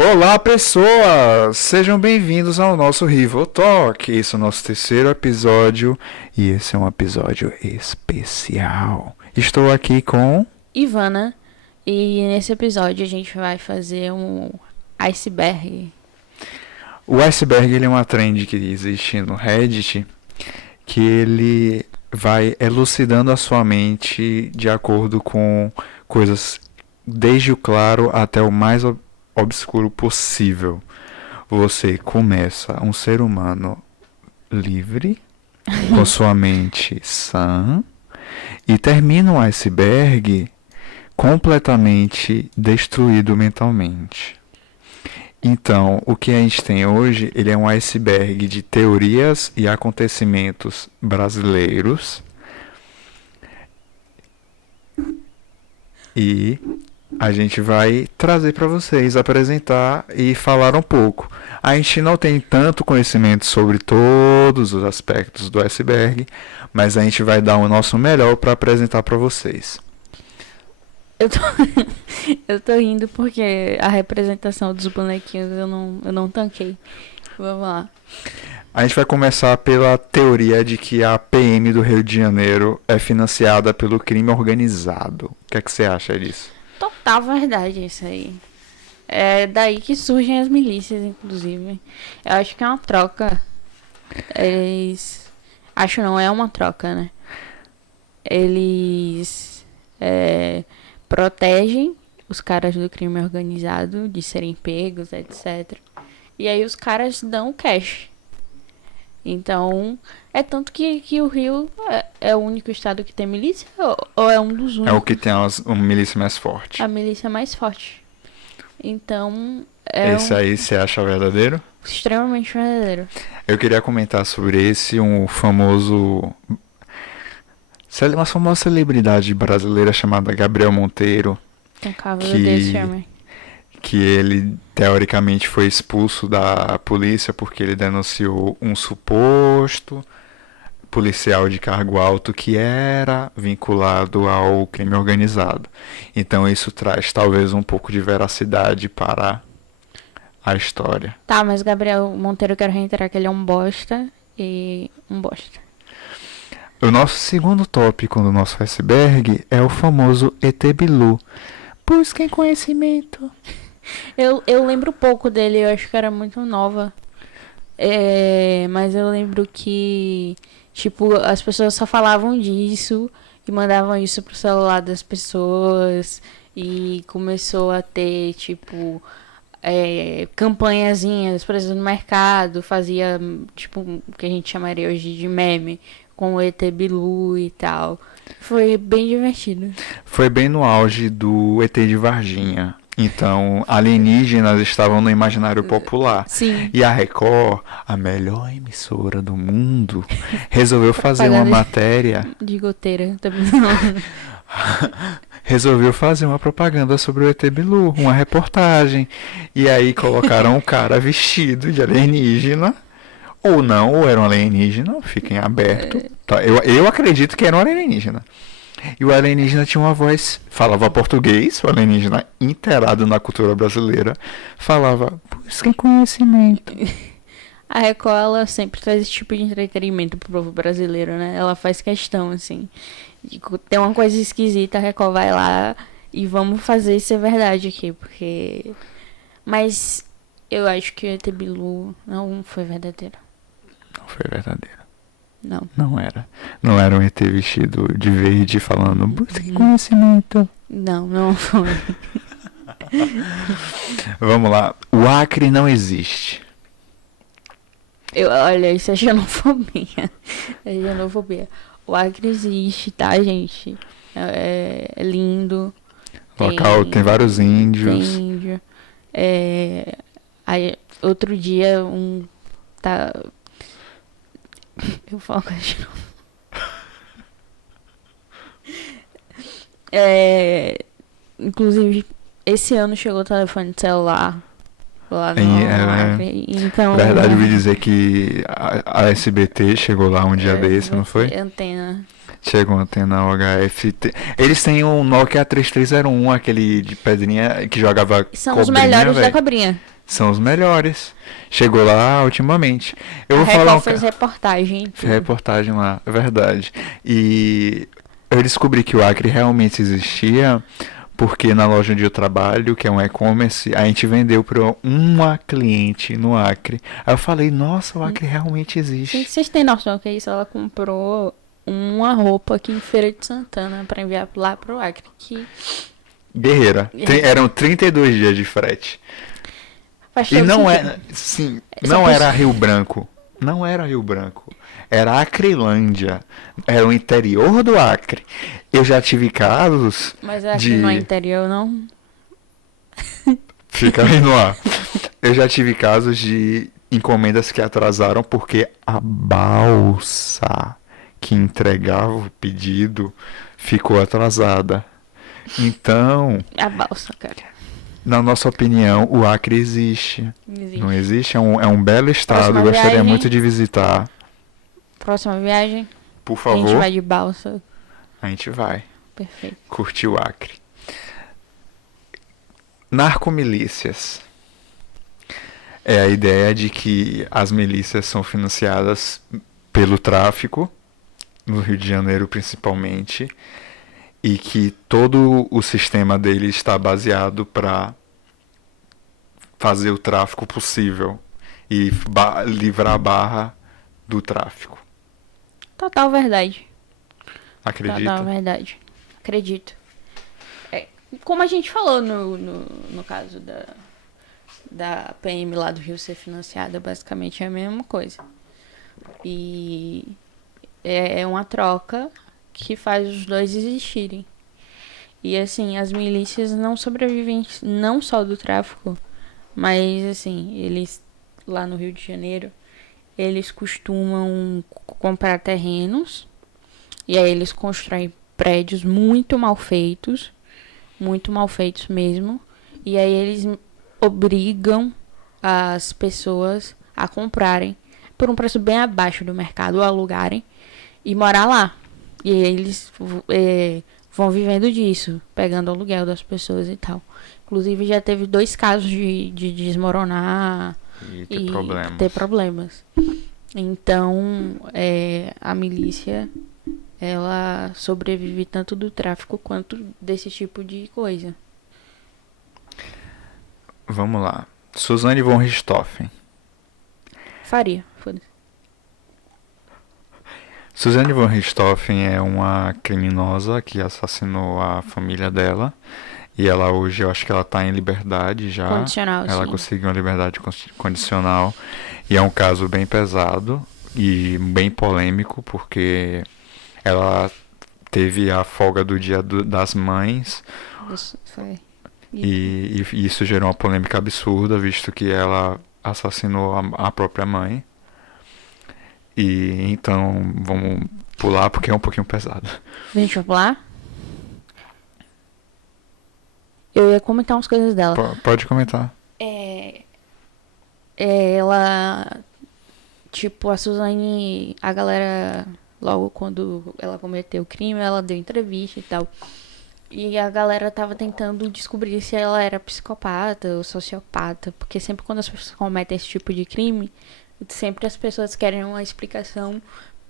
Olá, pessoas! Sejam bem-vindos ao nosso Rival Talk. Esse é o nosso terceiro episódio e esse é um episódio especial. Estou aqui com Ivana, e nesse episódio a gente vai fazer um iceberg. o iceberg. Ele é uma trend que existe no Reddit que ele vai elucidando a sua mente de acordo com coisas desde o claro até o mais obscuro possível. Você começa um ser humano livre, com sua mente sã, e termina um iceberg completamente destruído mentalmente. Então, o que a gente tem hoje, ele é um iceberg de teorias e acontecimentos brasileiros e a gente vai trazer para vocês, apresentar e falar um pouco. A gente não tem tanto conhecimento sobre todos os aspectos do iceberg, mas a gente vai dar o nosso melhor para apresentar para vocês. Eu tô, eu tô rindo porque a representação dos bonequinhos eu não tanquei. Vamos lá. A gente vai começar pela teoria de que a PM do Rio de Janeiro é financiada pelo crime organizado. O que é que você acha disso? Total verdade isso aí. É daí que surgem as milícias, inclusive. Eu acho que é uma troca. Eles... Acho não, é uma troca, né? Eles... protegem os caras do crime organizado de serem pegos, etc. E aí os caras dão cash. Então, é tanto que o Rio é o único estado que tem milícia ou é um dos únicos? É o que tem uma milícia mais forte. A milícia mais forte. Então, Esse aí você acha verdadeiro? Extremamente verdadeiro. Eu queria comentar sobre esse, uma famosa celebridade brasileira chamada Gabriel Monteiro, Tem um cavalo desse homem. que ele teoricamente foi expulso da polícia porque ele denunciou um suposto policial de cargo alto que era vinculado ao crime organizado. Então isso traz talvez um pouco de veracidade para a história. Tá, mas Gabriel Monteiro, eu quero reiterar que ele é um bosta e um bosta. O nosso segundo tópico do nosso iceberg é o famoso ET Bilu. Busquem conhecimento. Eu lembro pouco dele, eu acho que era muito nova. Mas eu lembro que, tipo, as pessoas só falavam disso e mandavam isso pro celular das pessoas. E começou a ter, tipo, campanhazinhas, por exemplo, no mercado. Fazia, tipo, o que a gente chamaria hoje de meme, com o ET Bilu e tal. Foi bem divertido. Foi bem no auge do ET de Varginha. Então, alienígenas estavam no imaginário popular. Sim. E a Record, a melhor emissora do mundo, resolveu fazer uma matéria. De goteira. Resolveu fazer uma propaganda sobre o ET Bilu, uma reportagem. E aí colocaram um cara vestido de alienígena. Ou não, ou era um alienígena, fiquem abertos. Tá? Eu acredito que era um alienígena. E o alienígena tinha uma voz, falava português, o alienígena inteirado na cultura brasileira, falava, busquem conhecimento. A Record, ela sempre traz esse tipo de entretenimento pro povo brasileiro, né? Ela faz questão, assim. Tem uma coisa esquisita, a Record vai lá e vamos fazer isso ser verdade aqui, porque... Mas eu acho que o ET Bilu não foi verdadeiro. Não foi verdadeiro. Não. Não era. Não era um ET vestido de verde falando, busquem conhecimento. Não foi. Vamos lá. O Acre não existe. Olha, isso é xenofobia. É xenofobia. O Acre existe, tá, gente? É lindo. O local tem vários índios. Tem índio. Aí, outro dia, tá... Eu falo com a gente. Inclusive, esse ano chegou o telefone de celular lá no Acre. Então, verdade, eu ouvi dizer que a SBT chegou lá um dia desse, não foi? Antena. Chegou a ter na UHF. Eles têm um Nokia 3301, aquele de pedrinha que jogava São os cobrinha, melhores da velho. cobrinha. São os melhores. Chegou lá ultimamente. Eu A vou falar Record um fez reportagem. e tudo. reportagem lá, é verdade. E eu descobri que o Acre realmente existia porque na loja onde eu trabalho, que é um e-commerce, a gente vendeu para uma cliente no Acre. Aí eu falei, nossa, o Acre realmente existe. Vocês têm noção que é isso? Ela comprou uma roupa aqui em Feira de Santana pra enviar lá pro Acre. Que Guerreira. Eram 32 dias de frete. faz E todo não sentido. é, sim, Essa não pessoa- era Rio Branco. Não era Rio Branco. Era Acrelândia. Era o interior do Acre. Eu já tive casos Mas aqui de... no interior, não. Fica aí no ar. Eu já tive casos de encomendas que atrasaram porque a balsa que entregava o pedido ficou atrasada. Então, A balsa, cara. na nossa opinião, o Acre existe. Existe. Não existe? É um belo estado. Próxima Gostaria viagem. muito de visitar. Próxima viagem, Por a gente favor, vai de balsa. a gente vai Perfeito. curtir o Acre. Narcomilícias. É a ideia de que as milícias são financiadas pelo tráfico, no Rio de Janeiro principalmente, e que todo o sistema deles está baseado para fazer o tráfico possível e livrar a barra do tráfico. Total verdade. Acredita? Total verdade. Acredito. Como a gente falou no caso da PM lá do Rio ser financiada, basicamente é a mesma coisa. E é uma troca que faz os dois existirem. E assim, as milícias não sobrevivem não só do tráfico, mas assim, eles lá no Rio de Janeiro, eles costumam comprar terrenos e aí eles constroem prédios muito mal feitos mesmo, e aí eles obrigam as pessoas a comprarem por um preço bem abaixo do mercado, ou alugarem e morar lá. E aí eles vão vivendo disso, pegando o aluguel das pessoas e tal. Inclusive já teve 2 casos de desmoronar E ter e problemas. ter problemas. Então, a milícia, ela sobrevive tanto do tráfico quanto desse tipo de coisa. Vamos lá. Suzane von Richthofen. Faria, foda-se. Suzane von Richthofen é uma criminosa que assassinou a família dela. E ela hoje, eu acho que ela está em liberdade já. Condicional, Ela sim. conseguiu uma liberdade condicional. E é um caso bem pesado e bem polêmico, porque ela teve a folga do Dia das Mães. Isso foi. E isso gerou uma polêmica absurda, visto que ela assassinou a própria mãe. E então vamos pular porque é um pouquinho pesado. A gente vai pular? Eu ia comentar umas coisas dela. Pode comentar. Ela, tipo, a Suzane, a galera, logo quando ela cometeu o crime, ela deu entrevista e tal. E a galera tava tentando descobrir se ela era psicopata ou sociopata, porque sempre quando as pessoas cometem esse tipo de crime, sempre as pessoas querem uma explicação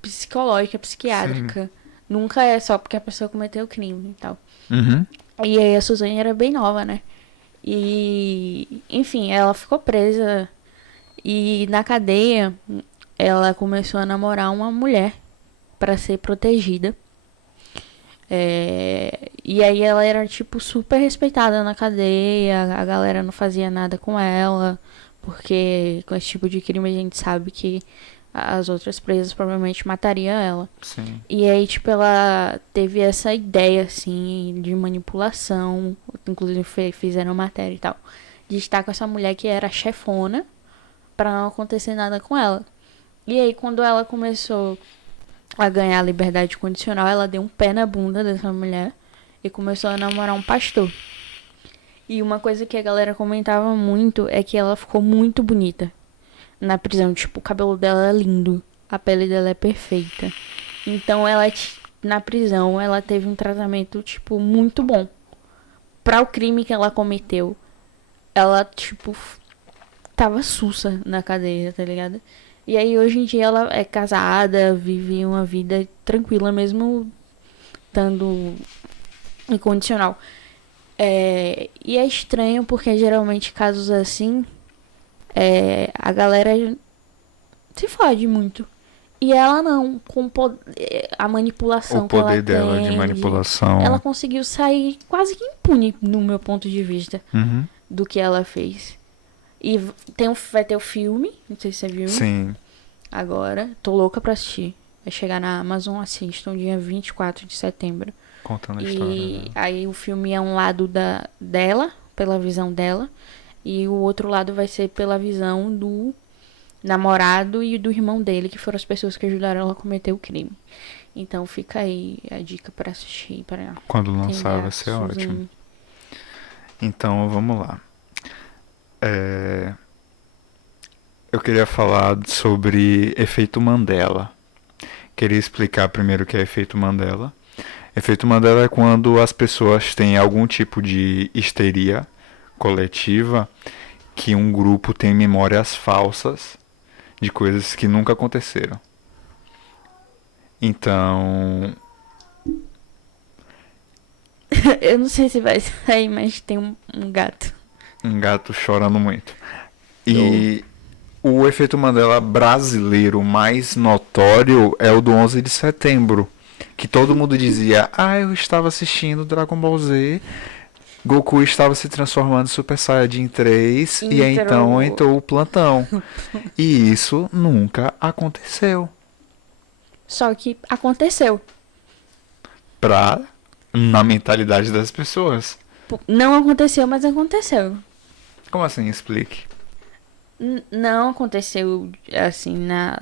psicológica, psiquiátrica. Nunca é só porque a pessoa cometeu o crime e tal. Uhum. E aí a Suzane era bem nova, né? E, enfim, ela ficou presa e na cadeia ela começou a namorar uma mulher pra ser protegida. E aí ela era, tipo, super respeitada na cadeia, a galera não fazia nada com ela, porque com esse tipo de crime a gente sabe que as outras presas provavelmente matariam ela. Sim. E aí, tipo, ela teve essa ideia, assim, de manipulação, inclusive fizeram matéria e tal, de estar com essa mulher que era chefona, pra não acontecer nada com ela. E aí, quando ela começou a ganhar liberdade condicional, ela deu um pé na bunda dessa mulher e começou a namorar um pastor. E uma coisa que a galera comentava muito é que ela ficou muito bonita na prisão. Tipo, o cabelo dela é lindo, a pele dela é perfeita. Então ela, na prisão, ela teve um tratamento, tipo, muito bom. Pra o crime que ela cometeu, ela, tipo, tava sussa na cadeia, tá ligado? E aí, hoje em dia, ela é casada, vive uma vida tranquila, mesmo estando incondicional. E é estranho, porque geralmente casos assim, a galera se fode muito. E ela não, a O manipulação que ela poder dela de tem, manipulação. ela conseguiu sair quase que impune, no meu ponto de vista, Uhum. do que ela fez. E vai ter o filme, não sei se você viu, Sim, agora. Tô louca pra assistir. Vai chegar na Amazon, assistam, dia 24 de setembro. contando a história E dela. aí o filme é um lado dela, pela visão dela. E o outro lado vai ser pela visão do namorado e do irmão dele, que foram as pessoas que ajudaram ela a cometer o crime. Então fica aí a dica pra assistir, pra Quando lançar entender vai a ser Susan. ótimo. Então vamos lá. Eu queria falar sobre efeito Mandela. Queria explicar primeiro o que é efeito Mandela. Efeito Mandela é quando as pessoas têm algum tipo de histeria coletiva, que um grupo tem memórias falsas de coisas que nunca aconteceram. Então, Eu não sei se vai sair, mas tem um gato. um gato chorando muito. E o efeito Mandela brasileiro mais notório é o do 11 de setembro, que todo mundo dizia: "Ah, eu estava assistindo Dragon Ball Z, Goku estava se transformando em Super Saiyajin 3 e aí então entrou o plantão". E isso nunca aconteceu. Só que aconteceu. Na mentalidade das pessoas. Não aconteceu, mas aconteceu. Como assim? Explique. Não aconteceu assim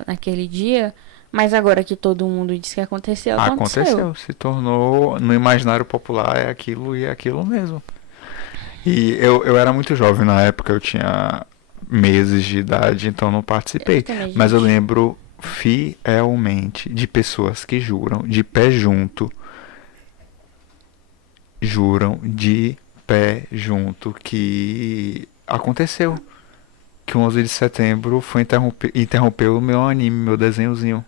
naquele dia, mas agora que todo mundo diz que aconteceu, aconteceu. Se tornou no imaginário popular, é aquilo e é aquilo mesmo. E eu era muito jovem na época, eu tinha meses de idade, então não participei. Também, Mas eu gente. lembro fielmente de pessoas que juram de pé junto que aconteceu. Que o 11 de setembro foi interrompeu o meu anime, meu desenhozinho.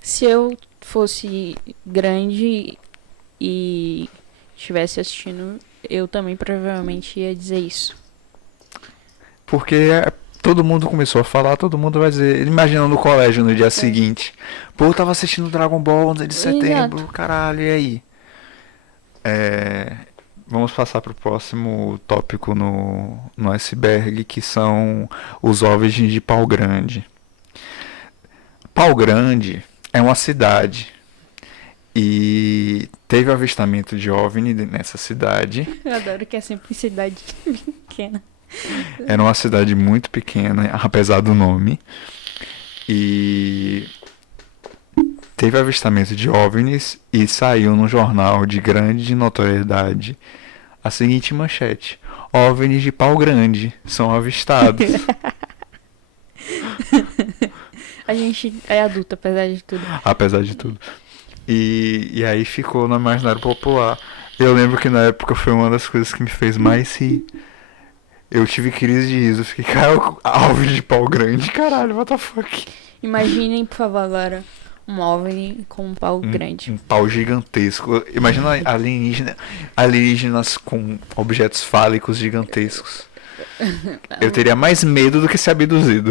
Se eu fosse grande e estivesse assistindo, eu também provavelmente ia dizer isso. Porque todo mundo começou a falar, todo mundo vai dizer. Imagina no colégio no dia seguinte. Pô, eu tava assistindo Dragon Ball 11 de setembro, Exato. caralho, e aí? Vamos passar pro próximo tópico no iceberg, que são os OVNIs de Pau Grande. Pau Grande é uma cidade. E teve avistamento de OVNI nessa cidade. Eu adoro que é sempre cidade pequena. Era uma cidade muito pequena, apesar do nome. E teve avistamento de OVNIs e saiu no jornal de grande notoriedade a seguinte manchete: OVNIs de Pau Grande são avistados. A gente é adulto, apesar de tudo. Apesar de tudo. E aí ficou no imaginário popular. Eu lembro que na época foi uma das coisas que me fez mais rir. Eu tive crise de riso. Fiquei, cara, OVNI de Pau Grande, caralho, what the fuck. Imaginem, por favor, agora um OVNI com um pau grande. Um pau gigantesco. Imagina alienígenas com objetos fálicos gigantescos. Eu teria mais medo do que ser abduzido.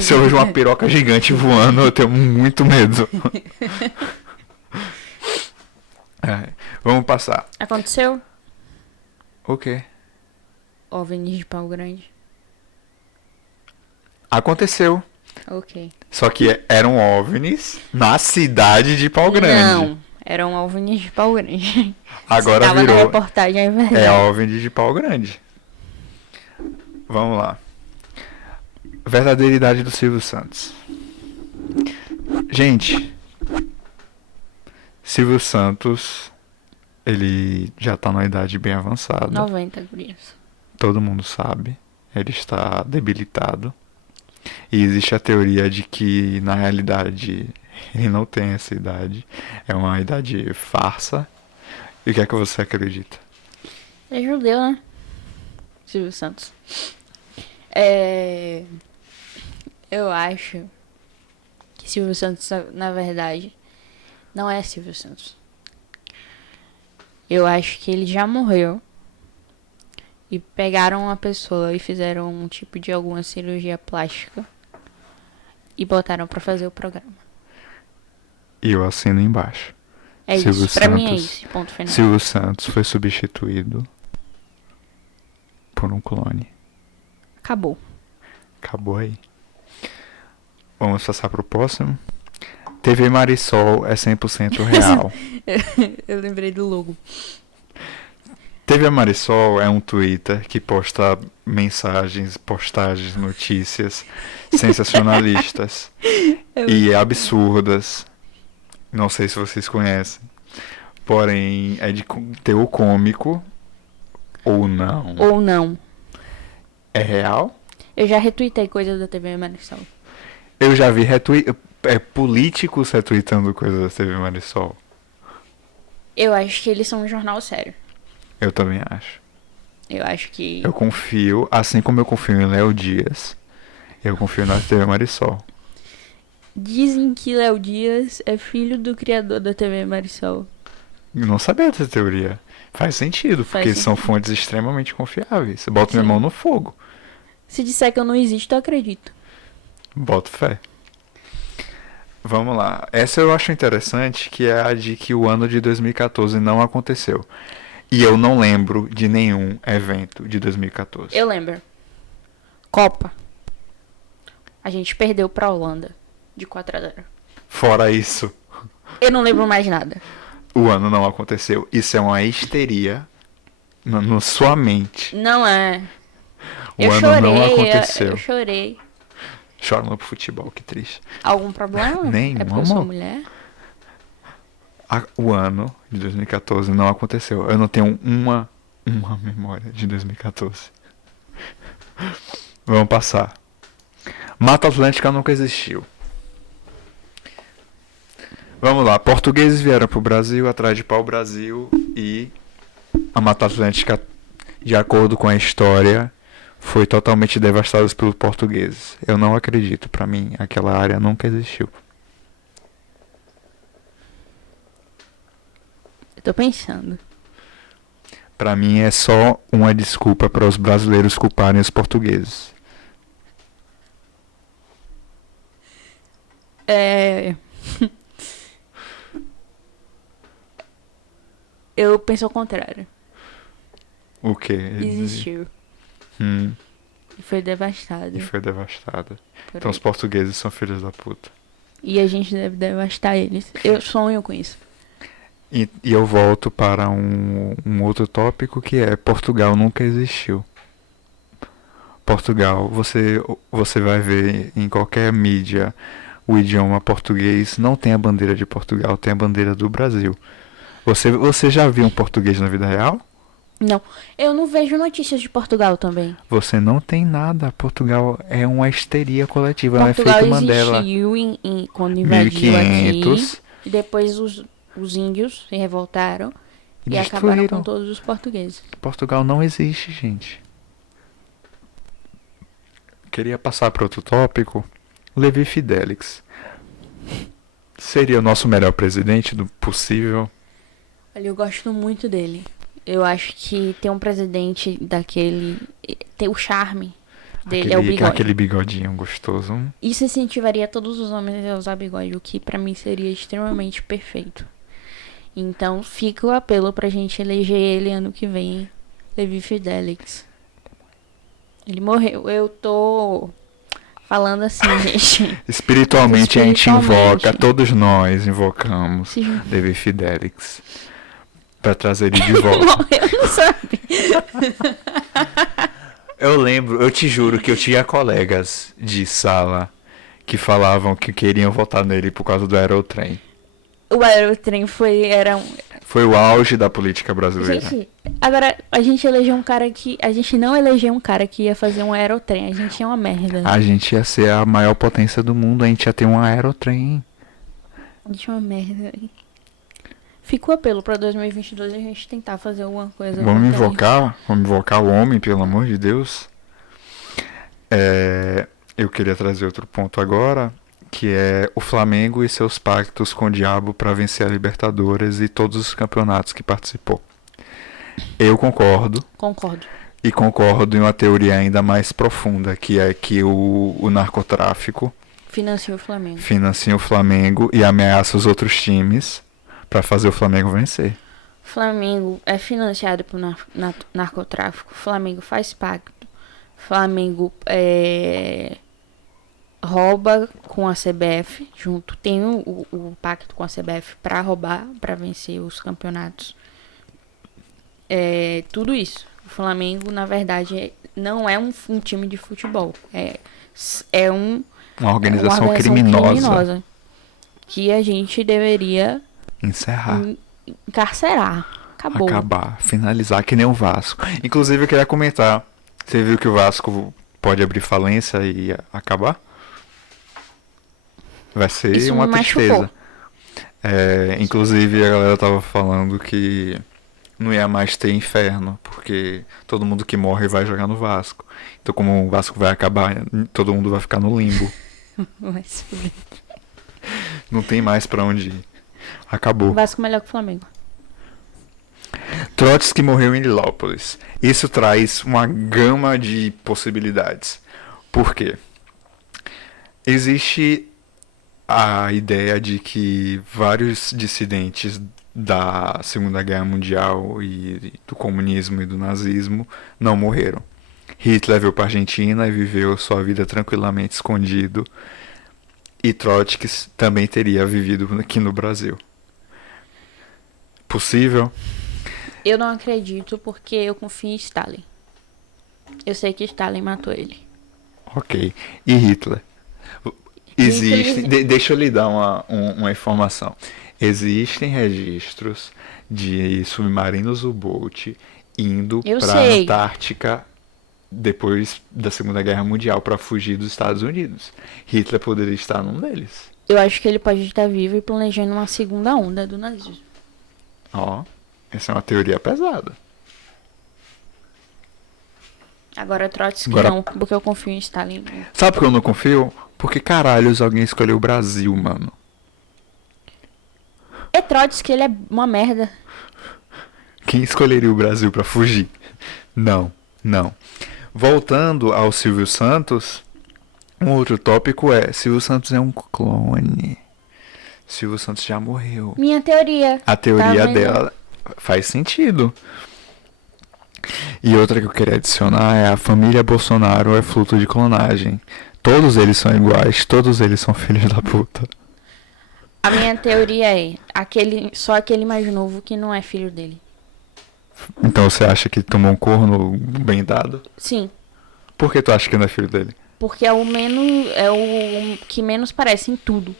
Se eu vejo uma piroca gigante voando, eu tenho muito medo. Vamos passar. Aconteceu? O quê? OVNI de pau grande. Aconteceu. Ok. Só que eram OVNIs na cidade de Pau Grande. Não, era um OVNI de pau grande. Agora Tava virou. na reportagem, é verdade. É OVNI de Pau Grande. Vamos lá. Verdadeiridade do Silvio Santos. Gente, Silvio Santos, ele já tá numa idade bem avançada. 90 gurias. Todo mundo sabe. Ele está debilitado. E existe a teoria de que, na realidade, Ele não tem essa idade. É uma idade farsa. E o que é que você acredita? É judeu, né? Silvio Santos. Eu acho que Silvio Santos, na verdade, não é Silvio Santos. Eu acho que ele já morreu. E pegaram uma pessoa e fizeram um tipo de alguma cirurgia plástica. E botaram pra fazer o programa. E eu assino embaixo. É Silvio isso. Pra mim é Santos- isso. Ponto final. Silvio Santos foi substituído por um clone. Acabou. Acabou aí. Vamos passar pro próximo. TV Marisol é 100% real. Eu lembrei do logo. TV Marisol é um Twitter que posta mensagens, postagens, notícias sensacionalistas e absurdas. Não sei se vocês conhecem. Porém, é de teor cômico ou não. Ou não. É real? Eu já retuitei coisas da TV Marisol. Eu já vi políticos retweetando coisas da TV Marisol. Eu acho que eles são um jornal sério. Eu também acho. Eu acho que... Eu confio, assim como eu confio em Léo Dias, eu confio na TV Marisol. Dizem que Léo Dias é filho do criador da TV Marisol. Eu não sabia dessa teoria. Faz sentido, Faz porque são sentido. fontes extremamente confiáveis. Você bota minha Sim. mão no fogo. Se disser que eu não existo, eu acredito. Boto fé. Vamos lá. Essa eu acho interessante, que é a de que o ano de 2014 não aconteceu. E eu não lembro de nenhum evento de 2014. Eu lembro. Copa. A gente perdeu pra Holanda. De 4-0. Fora isso, Eu não lembro mais nada. o ano não aconteceu. Isso é uma histeria na sua mente. Não é. O Eu ano chorei. não aconteceu. Eu chorei. Chorando pro futebol, que triste. Algum problema? Nenhum, É porque eu sou amor. mulher? O ano de 2014 não aconteceu. Eu não tenho uma memória de 2014. Vamos passar. Mata Atlântica nunca existiu. Vamos lá. Portugueses vieram pro Brasil atrás de pau-brasil e a Mata Atlântica, de acordo com a história, foi totalmente devastada pelos portugueses. Eu não acredito. Pra mim, aquela área nunca existiu. Eu tô pensando. Pra mim é só uma desculpa para os brasileiros culparem os portugueses. Eu penso ao contrário. O quê? Existiu. E foi devastado. E foi devastada. por Então aí. os portugueses são filhos da puta. E a gente deve devastar eles. Eu sonho com isso. E eu volto para um outro tópico que é Portugal nunca existiu. Portugal, você vai ver em qualquer mídia o idioma português, não tem a bandeira de Portugal, tem a bandeira do Brasil. Você já viu um português na vida real? Não. Eu não vejo notícias de Portugal também. Você não tem nada. Portugal é uma histeria coletiva, é um Portugal efeito Mandela. existiu quando invadiu aqui. 1500 E depois os índios se revoltaram e e acabaram destruíram. com todos os portugueses. Portugal não existe, gente. Queria passar para outro tópico. Levi Fidelix. Seria o nosso melhor presidente do possível? Olha, eu gosto muito dele. Eu acho que ter um presidente daquele... Ter o charme dele é o bigode. Aquele bigodinho gostoso. Isso incentivaria todos os homens a usar bigode, o que pra mim seria extremamente perfeito. Então fica o apelo pra gente eleger ele ano que vem, Levi Fidelix. Ele morreu. Eu tô falando assim, gente. Espiritualmente a gente Espiritualmente. invoca, todos nós invocamos Sim. Levi Fidelix para trazer ele de volta. Morreu, não sabe? Eu lembro, eu te juro que eu tinha colegas de sala que falavam que queriam votar nele por causa do Aerotrem. O Aerotrem era um... Foi o auge da política brasileira. Gente, agora a gente elegeu um cara que... A gente não elegeu um cara que ia fazer um Aerotrem. A gente é uma merda. A gente ia ser a maior potência do mundo, a gente ia ter um Aerotrem. Deixa uma merda aí. Fica o apelo pra 2022 a gente tentar fazer alguma coisa. Vamos invocar o homem, pelo amor de Deus. Eu queria trazer outro ponto agora, que é o Flamengo e seus pactos com o diabo para vencer a Libertadores e todos os campeonatos que participou. Eu concordo. Concordo. E concordo em uma teoria ainda mais profunda, que é que o narcotráfico Financia o Flamengo. financia o Flamengo e ameaça os outros times para fazer o Flamengo vencer. Flamengo é financiado por narcotráfico. Flamengo faz pacto. Flamengo rouba com a CBF junto. Tem o pacto com a CBF pra roubar, pra vencer os campeonatos. Tudo isso. O Flamengo, na verdade, não é um time de futebol. É Uma organização criminosa. Que a gente deveria Encerrar. encarcerar. Acabou. Acabar. Finalizar, que nem o Vasco. Inclusive, eu queria comentar. Você viu que o Vasco pode abrir falência e acabar? Vai ser Isso uma me tristeza. machucou. Inclusive, a galera tava falando que não ia mais ter inferno, porque todo mundo que morre vai jogar no Vasco. Então, como o Vasco vai acabar, todo mundo vai ficar no limbo. Vai se fuder. Não tem mais pra onde ir. Acabou. Vasco melhor que o Flamengo. Trotsky morreu em Nilópolis. Isso traz uma gama de possibilidades. Por quê? Existe a ideia de que vários dissidentes da Segunda Guerra Mundial e do comunismo e do nazismo não morreram. Hitler veio para a Argentina e viveu sua vida tranquilamente escondido. E Trotsky também teria vivido aqui no Brasil. Possível? Eu não acredito porque eu confio em Stalin. Eu sei que Stalin matou ele. Ok. E Hitler? Existe. Deixa eu lhe dar uma informação. Existem registros de submarinos U-Boat indo para a Antártica depois da Segunda Guerra Mundial para fugir dos Estados Unidos. Hitler poderia estar num deles. Eu acho que ele pode estar vivo e planejando uma segunda onda do nazismo. Ó, essa é uma teoria pesada. Agora Trotsky não, porque eu confio em Stalin. Sabe por que eu não confio? Porque caralhos alguém escolheu o Brasil, mano. Trotsky, ele é uma merda. Quem escolheria o Brasil pra fugir? Não. Voltando ao Silvio Santos, um outro tópico é: Silvio Santos é um clone. Silvio Santos já morreu. Minha teoria. A teoria dela faz sentido. E outra que eu queria adicionar é: a família Bolsonaro é fruto de clonagem. Todos eles são iguais, todos eles são filhos da puta. A minha teoria é só aquele mais novo que não é filho dele. Então você acha que tomou um corno bem dado? Sim. Por que tu acha que não é filho dele? Porque é o que menos parece em tudo.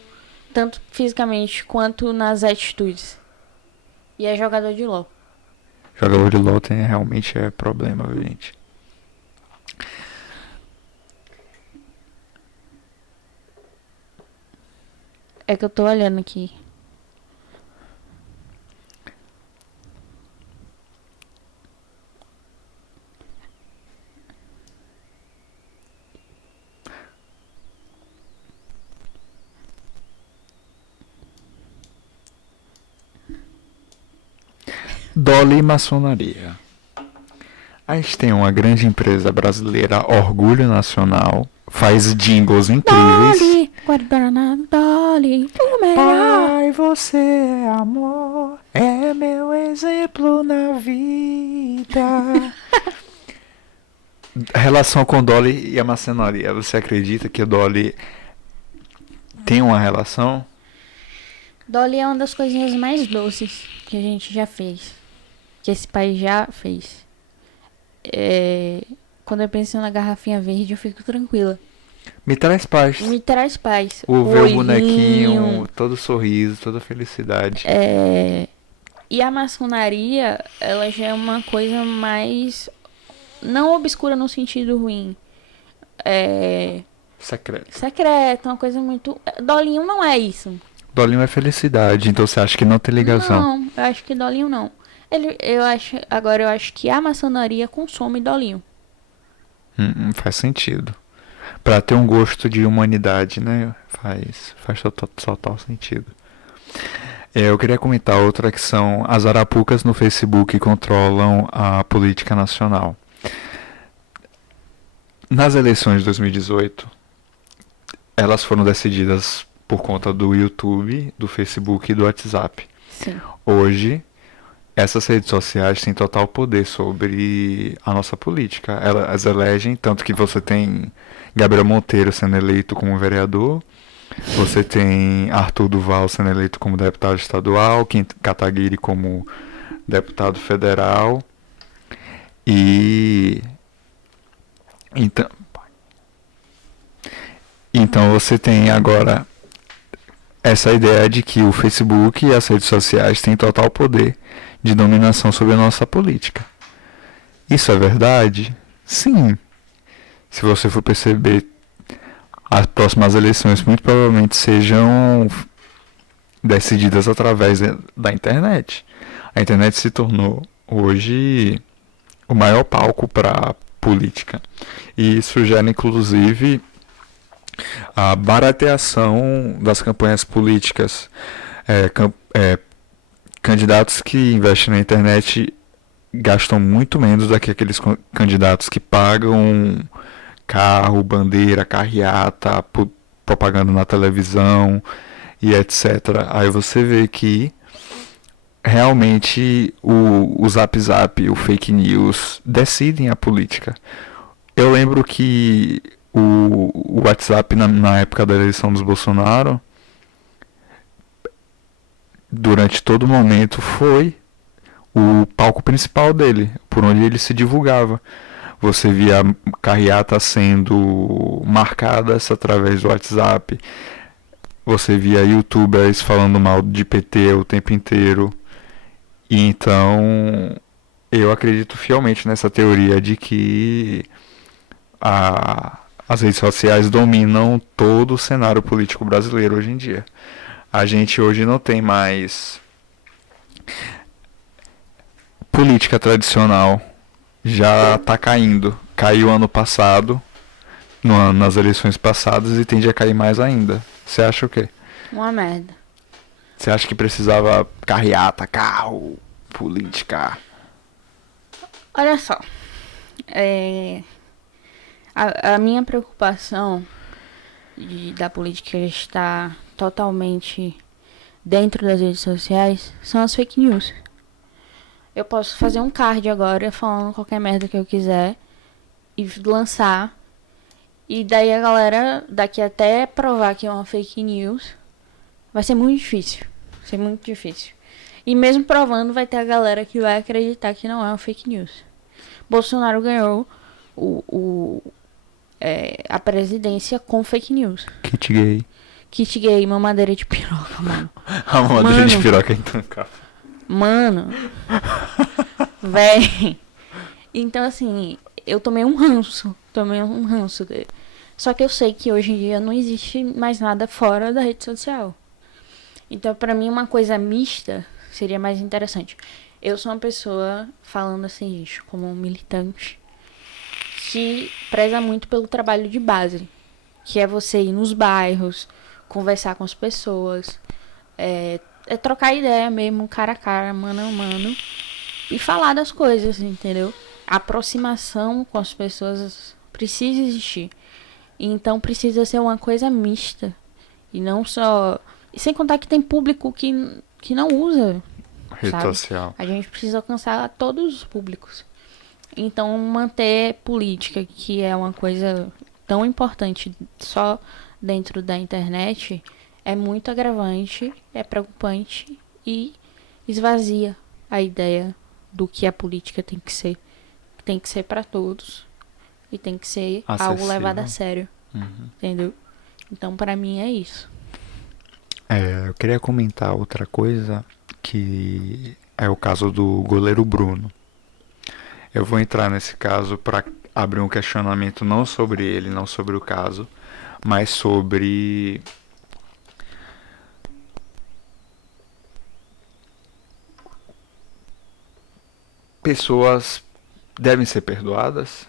Tanto fisicamente quanto nas atitudes. E é jogador de LOL. Jogador de LOL realmente é problema, gente. É que eu tô olhando aqui. Dolly Maçonaria. A gente tem uma grande empresa brasileira, Orgulho Nacional, faz jingles incríveis. Dolly, guardana, Dolly, o melhor. Pai, você é amor, é meu exemplo na vida. A relação com Dolly e a maçonaria. Você acredita que a Dolly tem uma relação? Dolly é uma das coisinhas mais doces que a gente já fez. Que esse país já fez. Quando eu penso na garrafinha verde, eu fico tranquila. Me traz paz. Me traz paz. Ver o bonequinho, todo sorriso, toda felicidade. E a maçonaria, ela já é uma coisa mais... Não obscura no sentido ruim. Secreto. Secreta, uma coisa muito... Dolinho não é isso. Dolinho é felicidade, então você acha que não tem ligação? Não, eu acho que Dolinho não. Eu acho que a maçonaria consome Dolinho. Faz sentido. Pra ter um gosto de humanidade, né? Faz total sentido. Eu queria comentar outra que são as arapucas no Facebook que controlam a política nacional. Nas eleições de 2018, elas foram decididas por conta do YouTube, do Facebook e do WhatsApp. Sim. Hoje, essas redes sociais têm total poder sobre a nossa política. Elas elegem, tanto que você tem Gabriel Monteiro sendo eleito como vereador, você tem Arthur Duval sendo eleito como deputado estadual, Kim Kataguiri como deputado federal, e então, então você tem agora essa ideia de que o Facebook e as redes sociais têm total poder de dominação sobre a nossa política. Isso é verdade? Sim. Se você for perceber, as próximas eleições muito provavelmente sejam decididas através da internet. A internet se tornou hoje o maior palco para a política. E isso gera, inclusive, a barateação das campanhas políticas. Candidatos que investem na internet gastam muito menos do que aqueles candidatos que pagam carro, bandeira, carreata, propaganda na televisão e etc. Aí você vê que realmente o Zap Zap, o fake news, decidem a política. Eu lembro que o WhatsApp, na época da eleição dos Bolsonaro, durante todo o momento, foi o palco principal dele, por onde ele se divulgava. Você via carreata sendo marcadas através do WhatsApp. Você via youtubers falando mal de PT o tempo inteiro. E então, eu acredito fielmente nessa teoria de que as redes sociais dominam todo o cenário político brasileiro hoje em dia. A gente hoje não tem mais política tradicional, já está caindo. Caiu ano passado, nas eleições passadas, e tende a cair mais ainda. Você acha o quê? Uma merda. Você acha que precisava carreata, carro, política? Olha só. A minha preocupação da política estar totalmente dentro das redes sociais são as fake news. Eu posso fazer um card agora falando qualquer merda que eu quiser e lançar. E daí a galera, daqui até provar que é uma fake news, vai ser muito difícil. Vai ser muito difícil. E mesmo provando, vai ter a galera que vai acreditar que não é uma fake news. Bolsonaro ganhou a presidência com fake news. Kit gay. Kit gay, mamadeira de piroca, mano. A mamadeira de piroca então, cara. Mano. Véi. Então, assim, eu tomei um ranço. Dele. Só que eu sei que hoje em dia não existe mais nada fora da rede social. Então, pra mim, uma coisa mista seria mais interessante. Eu sou uma pessoa, falando assim, gente, como um militante, que preza muito pelo trabalho de base. Que é você ir nos bairros, conversar com as pessoas, trocar ideia mesmo, cara a cara, mano a mano, e falar das coisas, entendeu? A aproximação com as pessoas precisa existir. Então precisa ser uma coisa mista. E não só... E sem contar que tem público que não usa rede social. A gente precisa alcançar todos os públicos. Então manter política, que é uma coisa tão importante só dentro da internet, é muito agravante, é preocupante e esvazia a ideia do que a política tem que ser. Tem que ser para todos e tem que ser algo levado a sério. Entendeu? Então, para mim, é isso. Eu queria comentar outra coisa, que é o caso do goleiro Bruno. Eu vou entrar nesse caso para abrir um questionamento não sobre ele, não sobre o caso, mas sobre pessoas devem ser perdoadas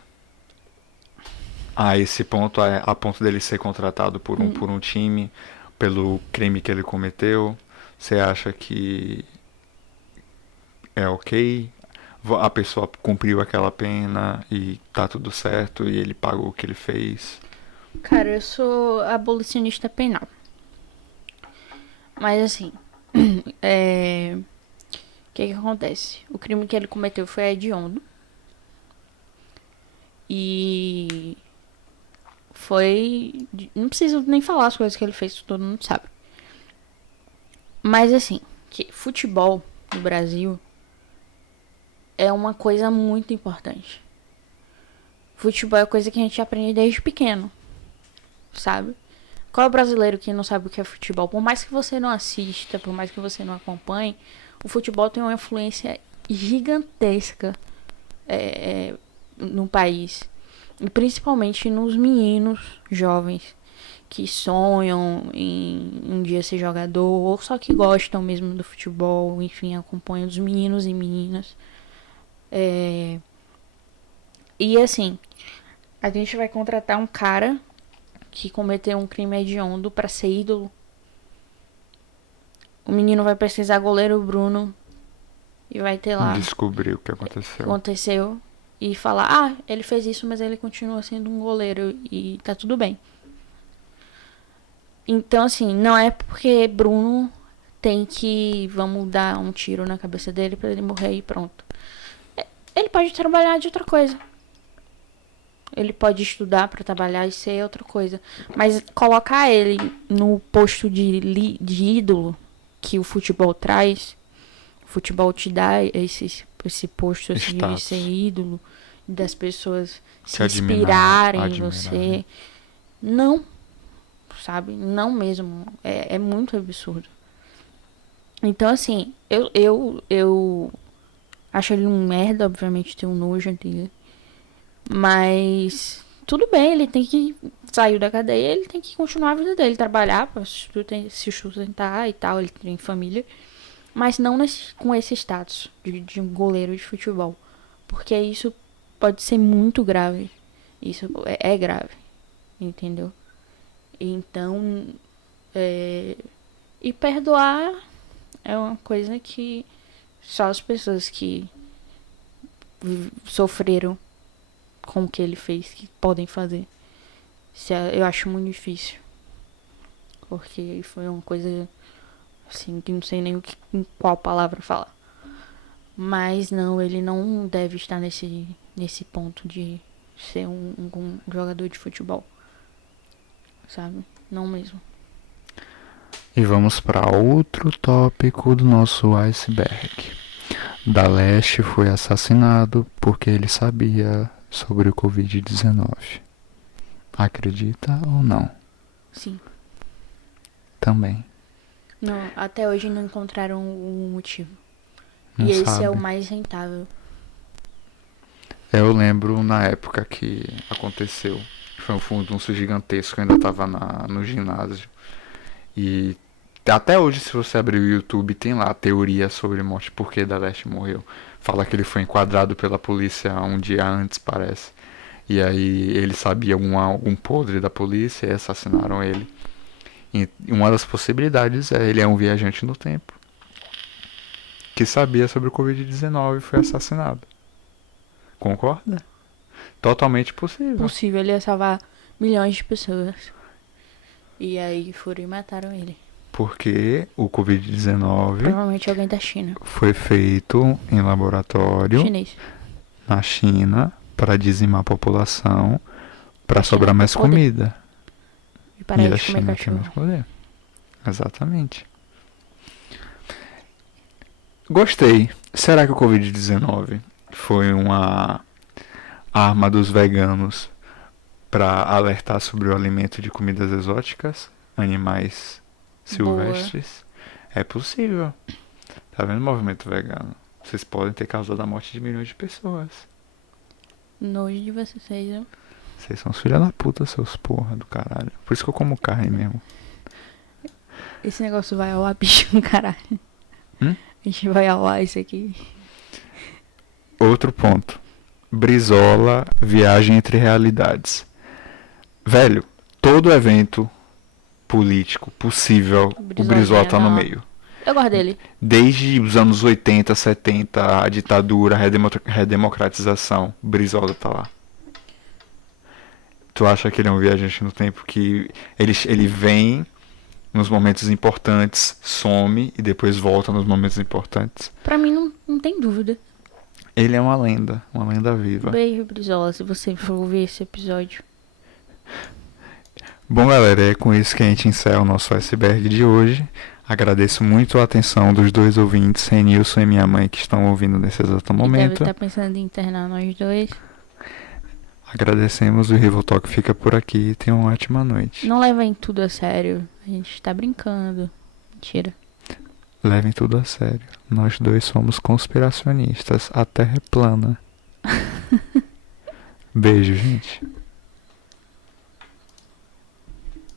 a esse ponto, a ponto dele ser contratado por um time pelo crime que ele cometeu? Você acha que é ok? A pessoa cumpriu aquela pena e tá tudo certo e ele pagou o que ele fez? Cara, eu sou abolicionista penal. Mas assim, o que acontece? O crime que ele cometeu foi hediondo. E foi. Não preciso nem falar as coisas que ele fez, todo mundo sabe. Mas assim, que futebol no Brasil é uma coisa muito importante. Futebol é coisa que a gente aprende desde pequeno, sabe? Qual é o brasileiro que não sabe o que é futebol? Por mais que você não assista, por mais que você não acompanhe, o futebol tem uma influência gigantesca no país. E principalmente nos meninos jovens que sonham em um dia ser jogador, ou só que gostam mesmo do futebol, enfim, acompanham os meninos e meninas. E assim, a gente vai contratar um cara que cometeu um crime hediondo pra ser ídolo. O menino vai precisar goleiro Bruno e vai ter lá Descobrir o que aconteceu e falar, ele fez isso, mas ele continua sendo um goleiro e tá tudo bem. Então assim, não é porque Bruno tem que vamos dar um tiro na cabeça dele pra ele morrer e pronto. Ele pode trabalhar de outra coisa. Ele pode estudar pra trabalhar e ser outra coisa. Mas colocar ele no posto de ídolo que o futebol traz, o futebol te dá esse posto assim, de ser ídolo, das pessoas se inspirarem em você. Não, sabe? Não mesmo. É muito absurdo. Então, assim, eu acho ele um merda, obviamente, tenho um nojo dele. Mas tudo bem, ele tem que sair da cadeia, ele tem que continuar a vida dele, trabalhar pra se sustentar e tal, ele tem família. Mas não com esse status de um goleiro de futebol. Porque isso pode ser muito grave. Isso é grave. Entendeu? Então, e perdoar é uma coisa que só as pessoas que sofreram com o que ele fez que podem fazer. Eu acho muito difícil. Porque foi uma coisa assim que não sei nem qual palavra falar. Mas não, ele não deve estar nesse ponto de ser um jogador de futebol. Sabe? Não mesmo. E vamos para outro tópico do nosso iceberg. Daleste foi assassinado porque ele sabia sobre o Covid-19. Acredita ou não? Sim. Também. Não, até hoje não encontraram o motivo. Não e sabe. Esse é o mais rentável. Eu lembro na época que aconteceu. Foi um furdunço gigantesco, eu ainda estava no ginásio. E até hoje, se você abrir o YouTube, tem lá a teoria sobre morte, porque Daleste morreu. Fala que ele foi enquadrado pela polícia um dia antes, parece. E aí ele sabia algum podre da polícia e assassinaram ele. E uma das possibilidades é ele é um viajante no tempo que sabia sobre o Covid-19 e foi assassinado. Concorda? Totalmente possível. Possível, ele ia salvar milhões de pessoas. E aí foram e mataram ele. Porque o Covid-19 provavelmente alguém da China. Foi feito em laboratório Chinês. Na China para dizimar a população, para sobrar mais comida. E parar a de comer China cachorro. mais poder. Exatamente. Gostei. Será que o Covid-19 foi uma arma dos veganos para alertar sobre o alimento de comidas exóticas, animais silvestres? Boa. É possível. Tá vendo o movimento vegano? Vocês podem ter causado a morte de milhões de pessoas. Nojo de vocês, viu? Vocês são os filha da puta, seus porra do caralho. Por isso que eu como carne mesmo. Esse negócio vai ao ar, bicho, caralho. A gente vai ao ar isso aqui. Outro ponto. Brizola, viagem entre realidades. Velho, todo evento político possível, o Brizola tá no meio. Eu gosto dele. Desde os anos 80, 70, a ditadura, a redemocratização, o Brizola tá lá. Tu acha que ele é um viajante no tempo que ele vem nos momentos importantes, some e depois volta nos momentos importantes? Pra mim não tem dúvida. Ele é uma lenda viva. Beijo, Brizola, se você for ouvir esse episódio. Bom, galera, é com isso que a gente encerra o nosso iceberg de hoje. Agradeço muito a atenção dos dois ouvintes, Renilson e minha mãe, que estão ouvindo nesse exato momento. Deve estar pensando em internar nós dois. Agradecemos, o Rival Talk fica por aqui. Tenham uma ótima noite. Não levem tudo a sério. A gente tá brincando. Mentira. Levem tudo a sério. Nós dois somos conspiracionistas. A Terra é plana. Beijo, gente.